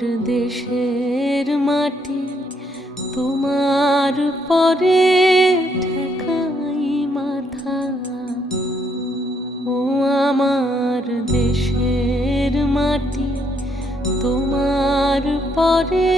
দেশের মাটি তোমার পরে ঠেকাই মাথা। ও আমার দেশের মাটি তোমার পরে